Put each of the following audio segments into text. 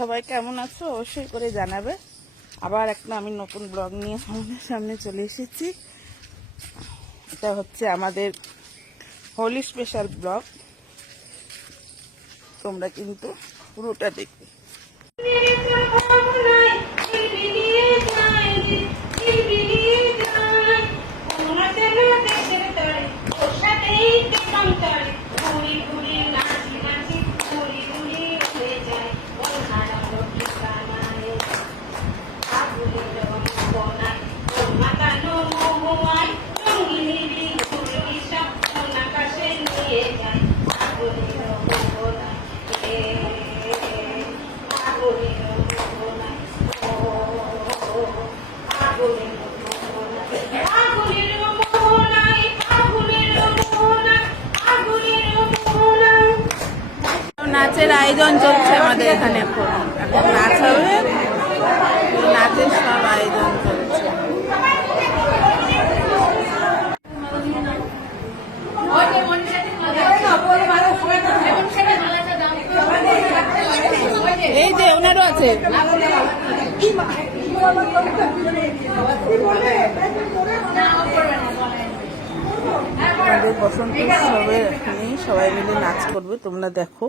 সবাই কেমন আছো? অবশ্যই করে জানাবে। আবার একটা আমি নতুন ব্লগ নিয়ে আমাদের সামনে চলে এসেছি। এটা হচ্ছে আমাদের হোলি স্পেশাল ব্লগ। তোমরা কিন্তু পুরোটা দেখবে। নাচের আয়োজন চলছে আমাদের এখানে। এখন নাচ হবে। নাচের সব আয়োজন চলছে। এই যে ওনারও আছে। আমাদের বসন্ত উৎসবে এখানেই সবাই মিলে নাচ করবে, তোমরা দেখো।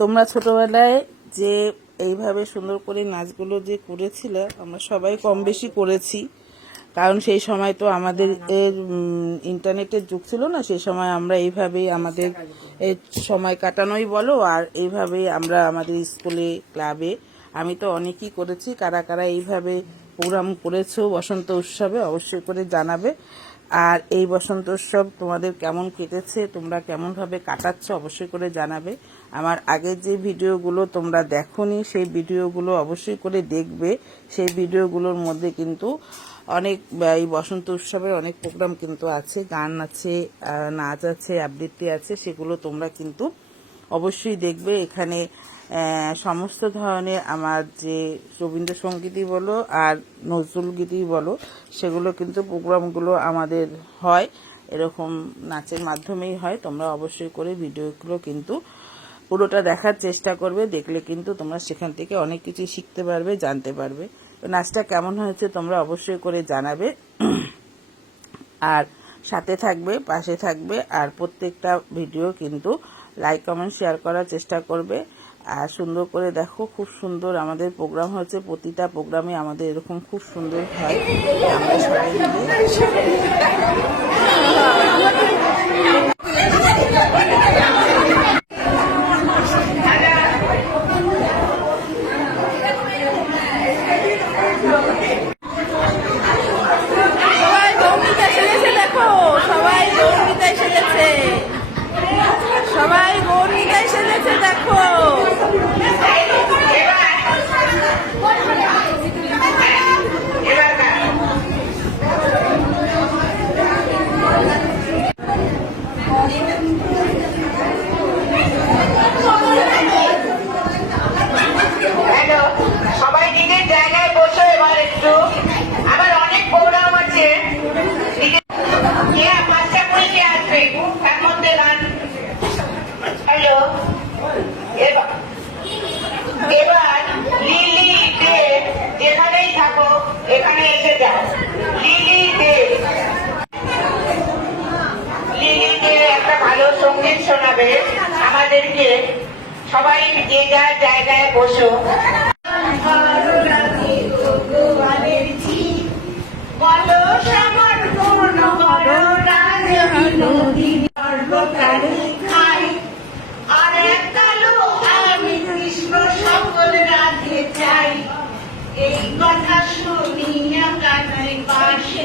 তোমরা ছোটবেলায় যে এইভাবে সুন্দর করে নাচগুলো যে করেছিলে আমরা সবাই কম বেশি করেছি। কারণ সেই সময় তো আমাদের এর ইন্টারনেটের যুগ ছিল না সেই সময় আমরা এইভাবেই আমাদের সময় কাটানোই বলো আর এইভাবেই আমরা আমাদের স্কুলে ক্লাবে আমি তো অনেকই করেছি। কারা কারা এইভাবে প্রোগ্রাম করেছ বসন্ত উৎসবে অবশ্যই করে জানাবে। আর এই বসন্ত উৎসব তোমাদের কেমন কেটেছে, তোমরা কেমনভাবে কাটাচ্ছ অবশ্যই করে জানাবে। আমার আগের যে ভিডিওগুলো তোমরা দেখনি, সেই ভিডিওগুলো অবশ্যই করে দেখবে। সেই ভিডিওগুলোর মধ্যে কিন্তু অনেক এই বসন্ত উৎসবের অনেক প্রোগ্রাম কিন্তু আছে। গান আছে নাচ আছে, আবৃত্তি আছে, সেগুলো তোমরা কিন্তু অবশ্যই দেখবে এখানে সমস্ত ধরনের আমার যে রবীন্দ্রসঙ্গীতই বলো আর নজরুল গীতিই বলো, সেগুলো কিন্তু প্রোগ্রামগুলো আমাদের হয়, এরকম নাচের মাধ্যমেই হয়, তোমরা অবশ্যই করে ভিডিওগুলো কিন্তু পুরোটা দেখার চেষ্টা করবে, দেখলে কিন্তু তোমরা সেখান থেকে অনেক কিছু শিখতে পারবে, জানতে পারবে। নাচটা কেমন হয়েছে তোমরা অবশ্যই করে জানাবে। আর সাথে থাকবে, পাশে থাকবে, আর প্রত্যেকটা ভিডিও কিন্তু লাইক কমেন্ট শেয়ার করার চেষ্টা করবে। আর সুন্দর করে দেখো, খুব সুন্দর আমাদের প্রোগ্রাম হচ্ছে। প্রতিটা প্রোগ্রামে আমাদের এরকম খুব সুন্দর হয়। আমরা সবাই মিলে সবাই গৌমিতা সেজেছে দেখো সবাই গৌমিতায় সেজেছে সবাই গৌমিতায় সেজেছে দেখো হ্যালো সবাই নিজের জায়গায় বসো এবার একটু আবার অনেক প্রোগ্রাম আছে নিজে- কে পাঁচটা কুড়ি কে আসবে তার মধ্যে গান হ্যালো এবার এবার লিলি দে যেখানেই থাকো এখানে এসে যাও লিলি দে লিলি দে একটা ভালো শোনাবে আমাদেরকে সবাই যে যার জায়গায় বসো। এই কথা শুনিয়া কানাই পাশে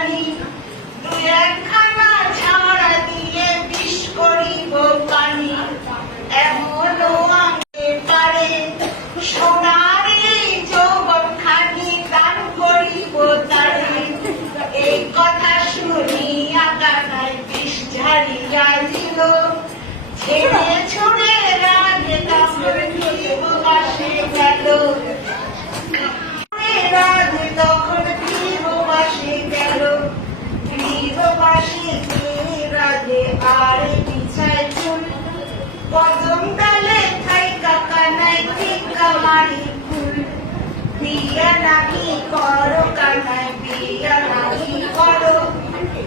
বিয়া নাকি করো কানাই বিয়া নাকি করো।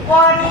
পরে